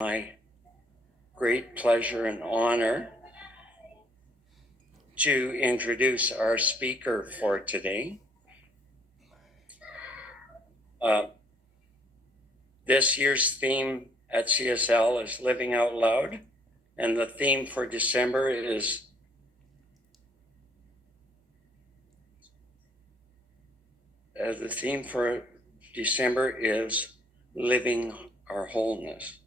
My great pleasure and honor to introduce our speaker for today. This year's theme at CSL is Living Out Loud, and the theme for December is Living Our Wholeness.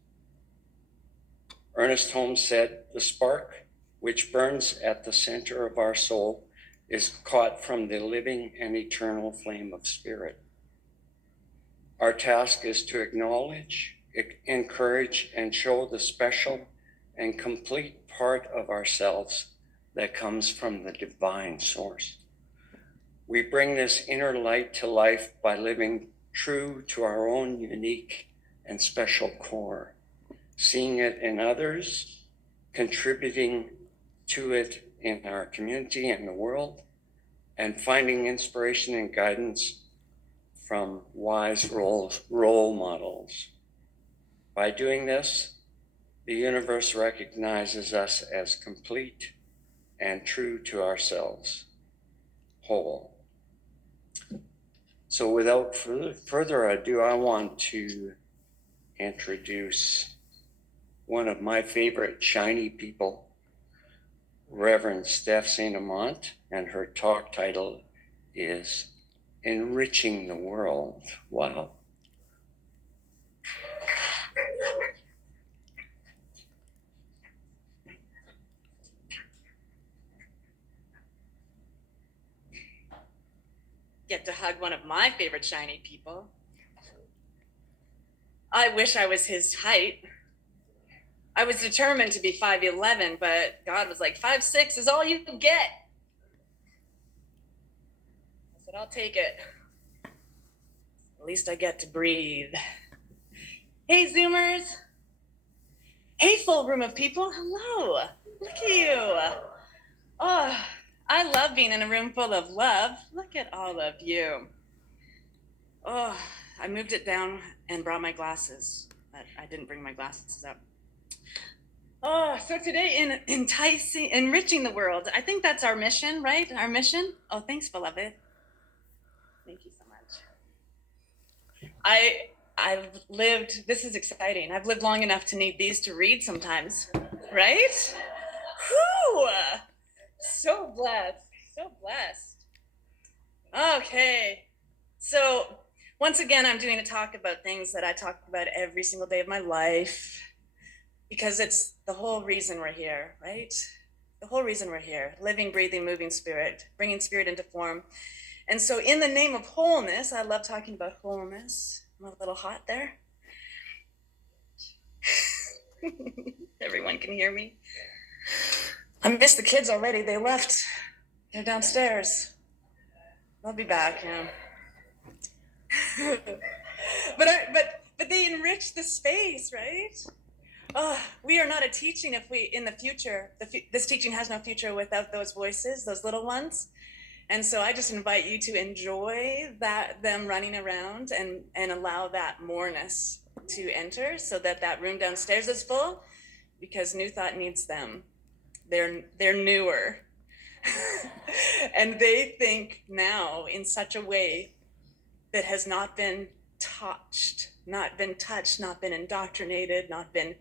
Ernest Holmes said, "The spark which burns at the center of our soul is caught from the living and eternal flame of spirit." Our task is to acknowledge, encourage, and show the special and complete part of ourselves that comes from the divine source. We bring this inner light to life by living true to our own unique and special core, seeing it in others, contributing to it in our community and the world, and finding inspiration and guidance from wise role models. By doing this, the universe recognizes us as complete and true to ourselves, whole. So without further ado, I want to introduce one of my favorite shiny people, Reverend Steph St. Amand, and her talk title is Enriching the World. Wow. Get to hug one of my favorite shiny people. I wish I was his height. I was determined to be 5'11", but God was like, 5'6" is all you can get. I said, I'll take it. At least I get to breathe. Hey, Zoomers. Hey, full room of people. Hello. Look at you. Oh, I love being in a room full of love. Look at all of you. Oh, I moved it down and brought my glasses, but I didn't bring my glasses up. Oh, so today in enriching the world, I think that's our mission, right? Our mission. Oh, thanks, beloved. Thank you so much. I've lived, this is exciting. I've lived long enough to need these to read sometimes, right? Whew! So blessed, so blessed. Okay, so once again, I'm doing a talk about things that I talk about every single day of my life, because it's the whole reason we're here, right? The whole reason we're here, living, breathing, moving spirit, bringing spirit into form. And so in the name of wholeness, I love talking about wholeness. I'm a little hot there. Everyone can hear me. I missed the kids already. They left. They're downstairs. They'll be back, yeah. but they enrich the space, right? We are not a teaching if we, in the future, this teaching has no future without those voices, those little ones. And so I just invite you to enjoy them running around and allow that moreness to enter so that room downstairs is full, because New Thought needs them. They're newer. And they think now in such a way that has not been touched, not been indoctrinated, not been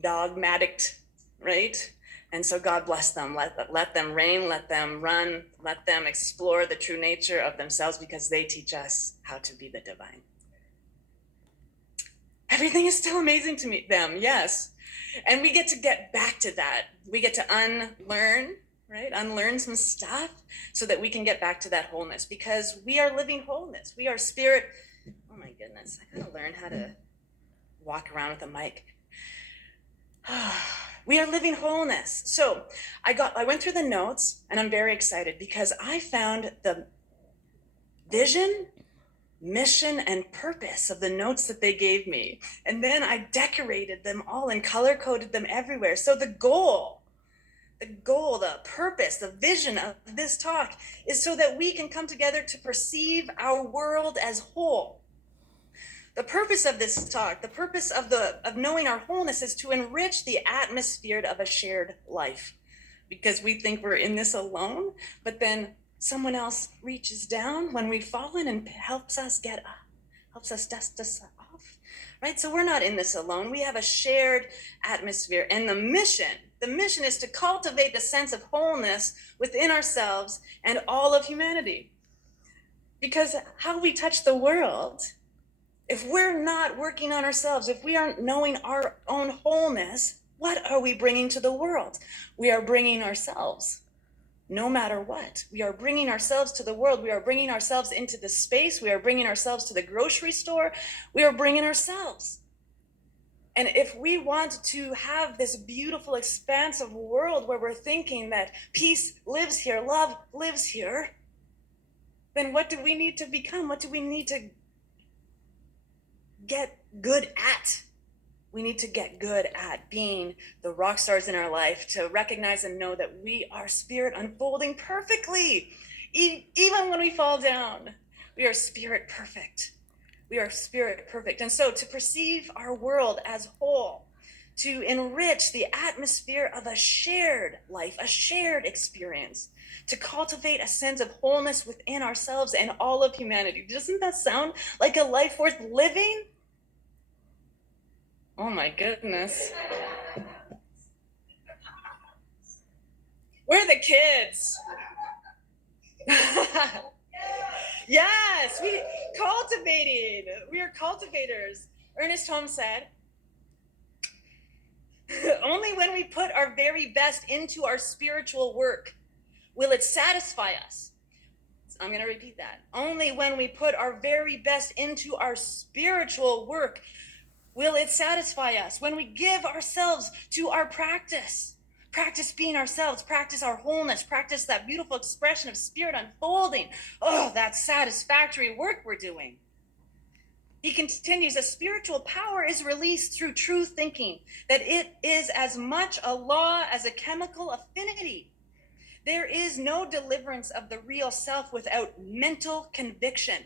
dogmatic, right? And so God bless them. Let them reign, let them run, let them explore the true nature of themselves, because they teach us how to be the divine. Everything is still amazing to them, yes. And we get back to that. We get to unlearn, right? Unlearn some stuff so that we can get back to that wholeness, because we are living wholeness. We are spirit. Oh my goodness, I gotta learn how to walk around with a mic. We are living wholeness. So I went through the notes, and I'm very excited because I found the vision, mission, and purpose of the notes that they gave me. And then I decorated them all and color coded them everywhere. So the goal, the purpose, the vision of this talk is so that we can come together to perceive our world as whole. The purpose of this talk, the purpose of knowing our wholeness is to enrich the atmosphere of a shared life. Because we think we're in this alone, but then someone else reaches down when we've fallen and helps us get up, helps us dust us off, right? So we're not in this alone. We have a shared atmosphere. And the mission is to cultivate the sense of wholeness within ourselves and all of humanity. Because how we touch the world, if we're not working on ourselves, if we aren't knowing our own wholeness, what are we bringing to the world? We are bringing ourselves, no matter what. We are bringing ourselves to the world. We are bringing ourselves into the space. We are bringing ourselves to the grocery store. We are bringing ourselves. And if we want to have this beautiful, expansive world where we're thinking that peace lives here, love lives here, then what do we need to become? What do we need to get good at? We need to get good at being the rock stars in our life, to recognize and know that we are spirit unfolding perfectly. Even when we fall down, we are spirit perfect. We are spirit perfect. And so to perceive our world as whole, to enrich the atmosphere of a shared life, a shared experience, to cultivate a sense of wholeness within ourselves and all of humanity. Doesn't that sound like a life worth living? Oh my goodness. We're the kids. Yes, we are cultivators. Ernest Holmes said, only when we put our very best into our spiritual work will it satisfy us. I'm going to repeat that. Only when we put our very best into our spiritual work will it satisfy us. When we give ourselves to our practice being ourselves, practice our wholeness, practice that beautiful expression of spirit unfolding. Oh, that satisfactory work we're doing. He continues, a spiritual power is released through true thinking, that it is as much a law as a chemical affinity. There is no deliverance of the real self without mental conviction.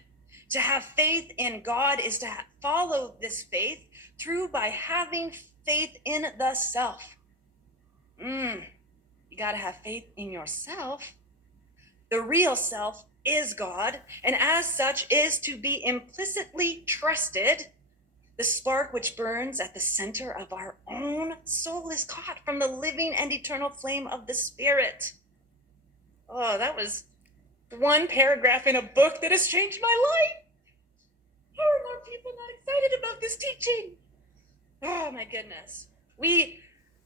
To have faith in God is to follow this faith through by having faith in the self. You got to have faith in yourself. The real self is God, and as such is to be implicitly trusted. The spark which burns at the center of our own soul is caught from the living and eternal flame of the Spirit. Oh, that was one paragraph in a book that has changed my life. How are more people not excited about this teaching? Oh my goodness.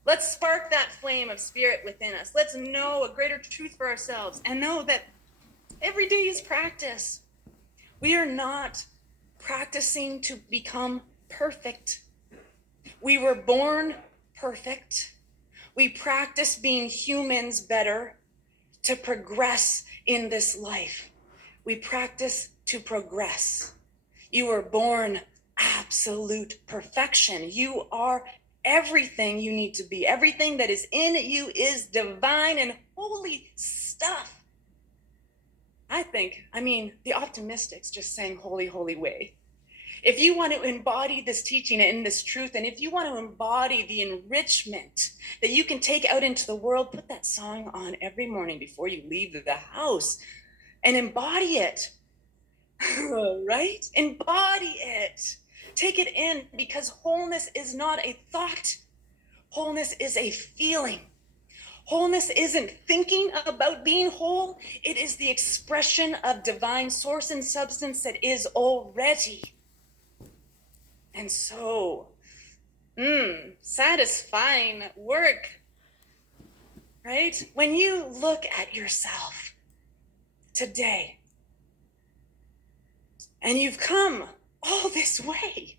Let's spark that flame of spirit within us. Let's know a greater truth for ourselves and know that every day is practice. We are not practicing to become perfect. We were born perfect. We practice being humans better to progress in this life. We practice to progress. You were born absolute perfection. You are everything you need to be. Everything that is in you is divine and holy stuff. The optimistics just sang holy, holy way. If you want to embody this teaching and this truth, and if you want to embody the enrichment that you can take out into the world, put that song on every morning before you leave the house and embody it, right? Embody it. Take it in, because wholeness is not a thought. Wholeness is a feeling. Wholeness isn't thinking about being whole. It is the expression of divine source and substance that is already. And so, satisfying work, right? When you look at yourself today and you've come all this way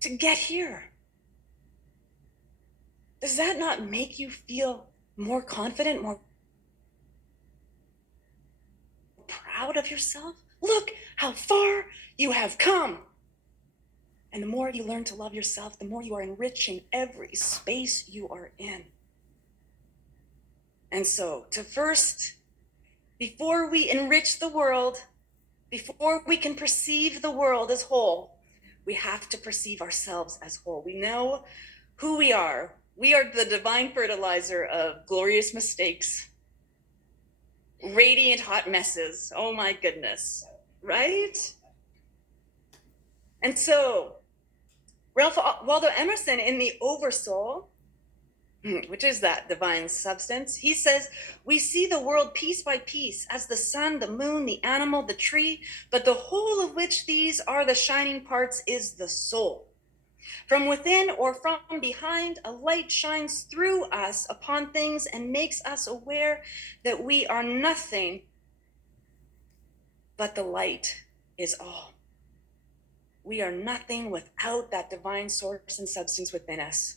to get here, does that not make you feel more confident, more proud of yourself? Look how far you have come. And the more you learn to love yourself, the more you are enriching every space you are in. And so, before we enrich the world, before we can perceive the world as whole, we have to perceive ourselves as whole. We know who we are. We are the divine fertilizer of glorious mistakes, radiant hot messes. Oh my goodness, right? And so Ralph Waldo Emerson in the Oversoul, which is that divine substance, he says, we see the world piece by piece as the sun, the moon, the animal, the tree, but the whole of which these are the shining parts is the soul. From within or from behind, a light shines through us upon things and makes us aware that we are nothing, but the light is all. We are nothing without that divine source and substance within us.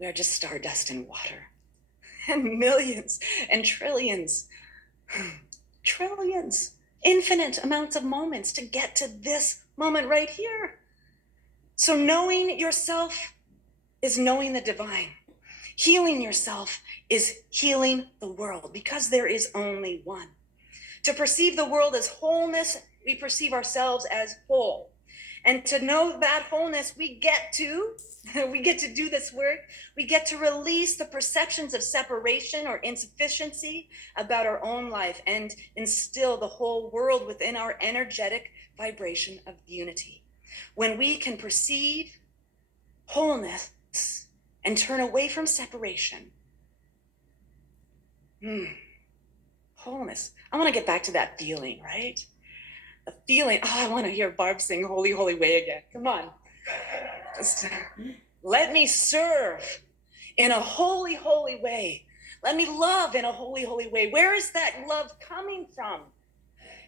We are just stardust and water. And millions and trillions, infinite amounts of moments to get to this moment right here. So knowing yourself is knowing the divine. Healing yourself is healing the world, because there is only one. To perceive the world as wholeness, we perceive ourselves as whole. And to know that wholeness, we get to do this work. We get to release the perceptions of separation or insufficiency about our own life and instill the whole world within our energetic vibration of unity. When we can perceive wholeness and turn away from separation. Wholeness. I want to get back to that feeling, right? The feeling. Oh, I want to hear Barb sing Holy, Holy Way again. Come on. Just let me serve in a holy, holy way. Let me love in a holy, holy way. Where is that love coming from?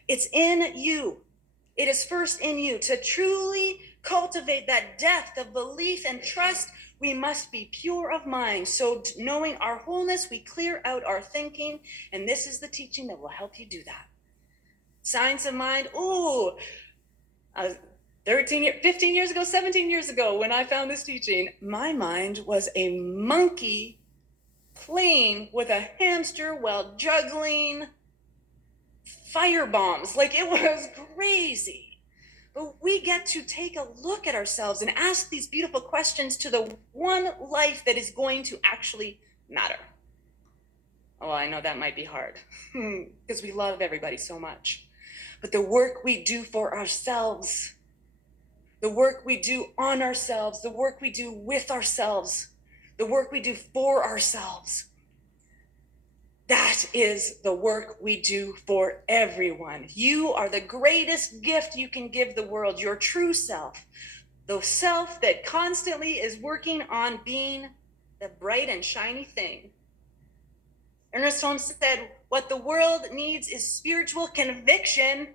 It's in you. It is first in you. To truly cultivate that depth of belief and trust, we must be pure of mind. So knowing our wholeness, we clear out our thinking. And this is the teaching that will help you do that. Science of mind. Ooh, 15 years ago, 17 years ago, when I found this teaching, my mind was a monkey playing with a hamster while juggling fire bombs. Like, it was crazy. But we get to take a look at ourselves and ask these beautiful questions to the one life that is going to actually matter. Oh, I know that might be hard because we love everybody so much. But the work we do for ourselves, the work we do on ourselves, the work we do with ourselves, the work we do for ourselves, that is the work we do for everyone. You are the greatest gift you can give the world, your true self, the self that constantly is working on being the bright and shiny thing. Ernest Holmes said, what the world needs is spiritual conviction.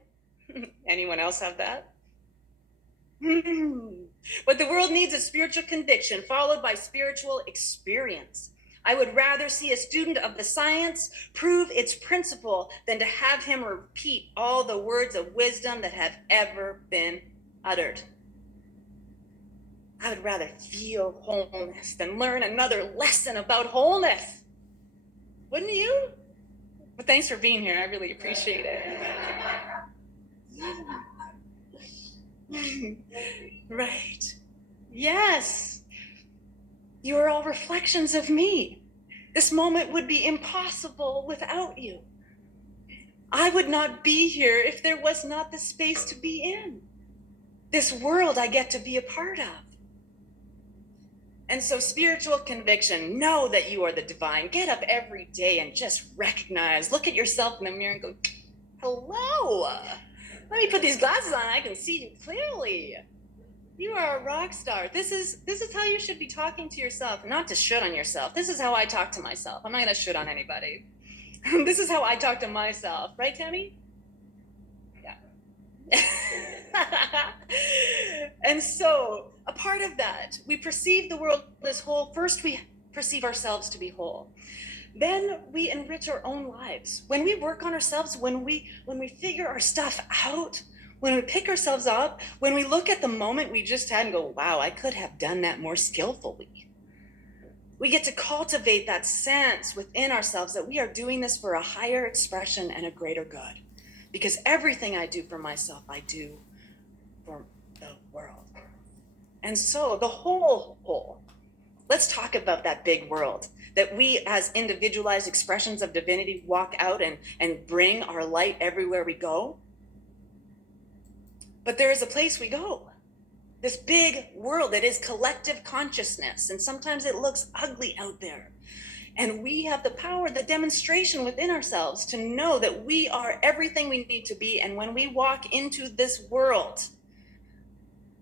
Anyone else have that? What the world needs is spiritual conviction, followed by spiritual experience. I would rather see a student of the science prove its principle than to have him repeat all the words of wisdom that have ever been uttered. I would rather feel wholeness than learn another lesson about wholeness. Wouldn't you? Well, thanks for being here. I really appreciate it. Right. Yes. You are all reflections of me. This moment would be impossible without you. I would not be here if there was not the space to be in. This world I get to be a part of. And so spiritual conviction, know that you are the divine. Get up every day and just recognize, look at yourself in the mirror and go, hello. Let me put these glasses on, I can see you clearly. You are a rock star. This is how you should be talking to yourself, not to shit on yourself. This is how I talk to myself. I'm not gonna shit on anybody. This is how I talk to myself. Right, Tammy? Yeah. And so, a part of that, we perceive the world as whole. First, we perceive ourselves to be whole. Then we enrich our own lives. When we work on ourselves, when we figure our stuff out, when we pick ourselves up, when we look at the moment we just had and go, wow, I could have done that more skillfully. We get to cultivate that sense within ourselves that we are doing this for a higher expression and a greater good. Because everything I do for myself, I do for the world. And so the whole, let's talk about that big world that we as individualized expressions of divinity walk out and bring our light everywhere we go. But there is a place we go, this big world that is collective consciousness. And sometimes it looks ugly out there. And we have the power, the demonstration within ourselves to know that we are everything we need to be. And when we walk into this world,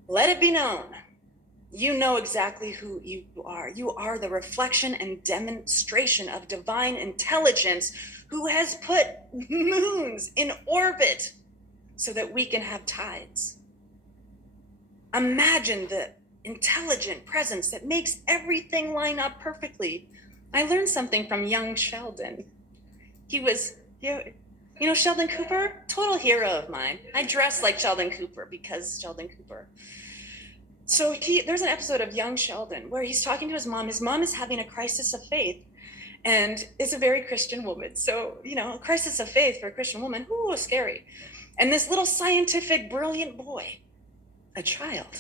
let it be known, you know exactly who you are. You are the reflection and demonstration of divine intelligence who has put moons in orbit so that we can have tides. Imagine the intelligent presence that makes everything line up perfectly. I learned something from young Sheldon. He was, you know Sheldon Cooper? Total hero of mine. I dress like Sheldon Cooper because Sheldon Cooper. So there's an episode of Young Sheldon where he's talking to his mom. His mom is having a crisis of faith and is a very Christian woman. So, a crisis of faith for a Christian woman, ooh, scary. And this little scientific, brilliant boy, a child,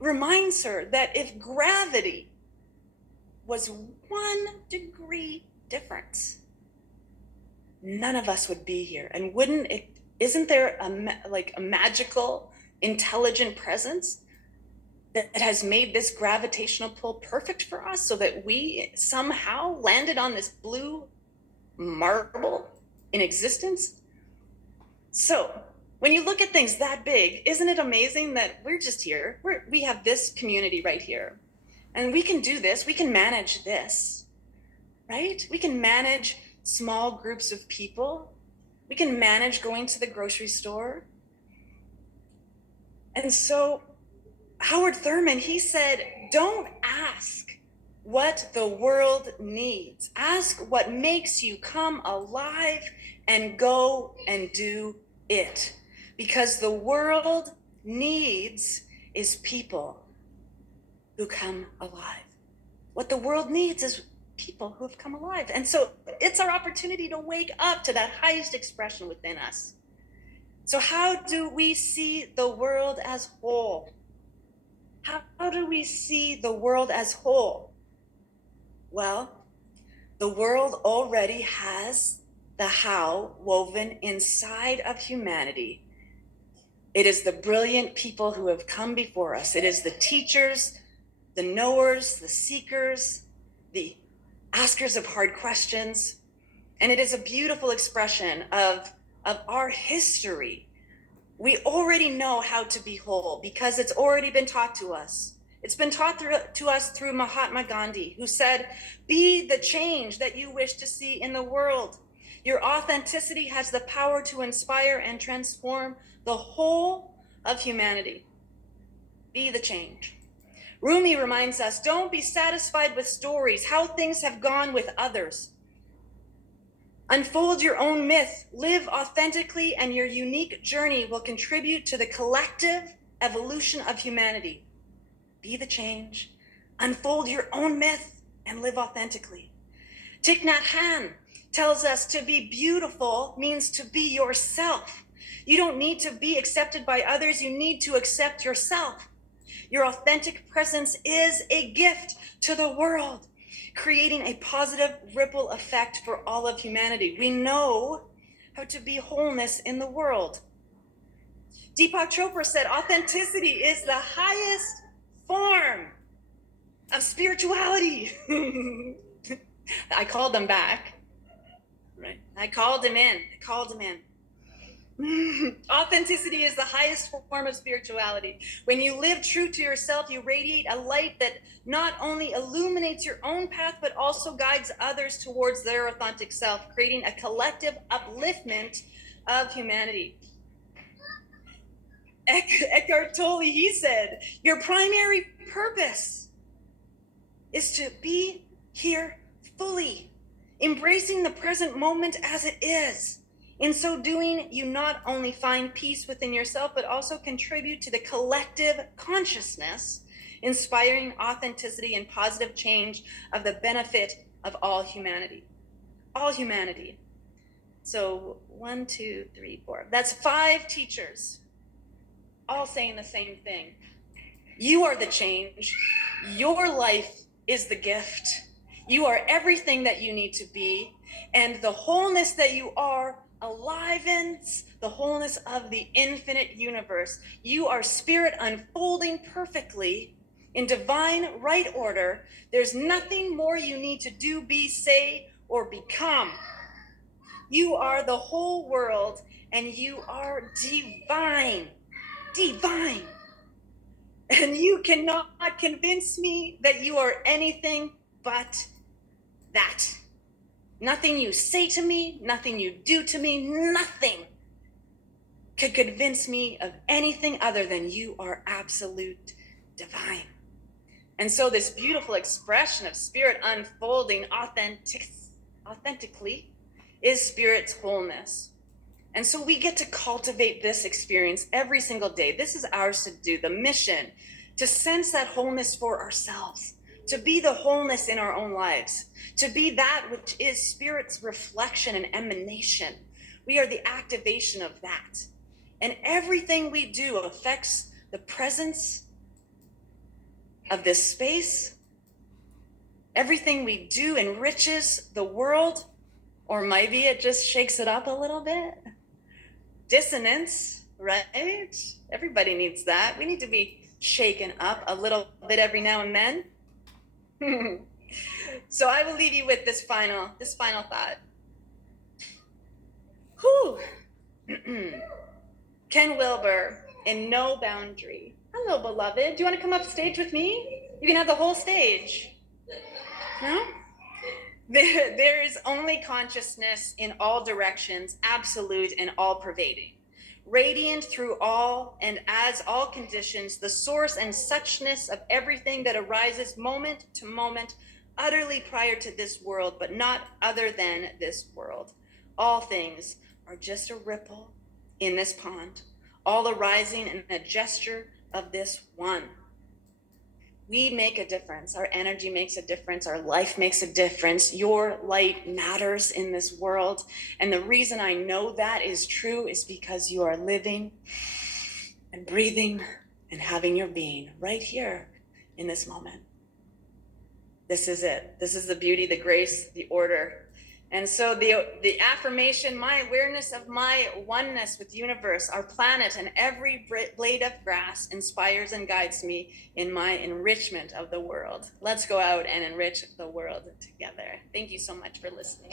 reminds her that if gravity was 1 degree difference, none of us would be here. And isn't there a magical, intelligent presence that has made this gravitational pull perfect for us so that we somehow landed on this blue marble in existence? So when you look at things that big, isn't it amazing that we're just here? We have this community right here. And we can do this. We can manage this, right? We can manage small groups of people. We can manage going to the grocery store. And so Howard Thurman, he said, don't ask what the world needs. Ask what makes you come alive and go and do it. Because the world needs is people who come alive. What the world needs is people who have come alive. And so it's our opportunity to wake up to that highest expression within us. So how do we see the world as whole? How do we see the world as whole? Well, the world already has the how woven inside of humanity. It is the brilliant people who have come before us. It is the teachers, the knowers, the seekers, the askers of hard questions. And it is a beautiful expression of our history. We already know how to be whole because it's already been taught to us. It's been taught to us through Mahatma Gandhi, who said, be the change that you wish to see in the world. Your authenticity has the power to inspire and transform the whole of humanity. Be the change. Rumi reminds us, don't be satisfied with stories, how things have gone with others. Unfold your own myth, live authentically, and your unique journey will contribute to the collective evolution of humanity. Be the change, unfold your own myth, and live authentically. Thich Nhat Hanh tells us to be beautiful means to be yourself. You don't need to be accepted by others, you need to accept yourself. Your authentic presence is a gift to the world, creating a positive ripple effect for all of humanity. We know how to be wholeness in the world. Deepak Chopra said, authenticity is the highest form of spirituality. I called them back. Right? I called him in. Authenticity is the highest form of spirituality. When you live true to yourself, you radiate a light that not only illuminates your own path, but also guides others towards their authentic self, creating a collective upliftment of humanity. Eckhart Tolle, he said, your primary purpose is to be here fully, embracing the present moment as it is. In so doing, you not only find peace within yourself, but also contribute to the collective consciousness, inspiring authenticity and positive change of the benefit of all humanity. All humanity. So 1, 2, 3, 4. That's 5 teachers. all saying the same thing. You are the change. Your life is the gift. You are everything that you need to be. And the wholeness that you are alivens the wholeness of the infinite universe. You are spirit unfolding perfectly in divine right order. There's nothing more you need to do, be, say, or become. You are the whole world, and you are divine. Divine. And you cannot convince me that you are anything but that. Nothing you say to me, nothing you do to me, nothing could convince me of anything other than you are absolute divine. And so this beautiful expression of spirit unfolding authentically is spirit's wholeness. And so we get to cultivate this experience every single day. This is ours to do, the mission, to sense that wholeness for ourselves, to be the wholeness in our own lives, to be that which is spirit's reflection and emanation. We are the activation of that. And everything we do affects the presence of this space. Everything we do enriches the world, or maybe it just shakes it up a little bit. Dissonance, right? Everybody needs that. We need to be shaken up a little bit every now and then. So I will leave you with this final thought. Whew. Ken Wilber in No Boundary. Hello, beloved. Do you want to come up stage with me? You can have the whole stage. No? There is only consciousness in all directions, absolute and all-pervading. Radiant through all and as all conditions, the source and suchness of everything that arises moment to moment, utterly prior to this world, but not other than this world. All things are just a ripple in this pond, all arising in a gesture of this one. We make a difference. Our energy makes a difference. Our life makes a difference. Your light matters in this world. And the reason I know that is true is because you are living and breathing and having your being right here in this moment. This is it. This is the beauty, the grace, the order. And so the affirmation, my awareness of my oneness with universe, our planet, and every blade of grass inspires and guides me in my enrichment of the world. Let's go out and enrich the world together. Thank you so much for listening.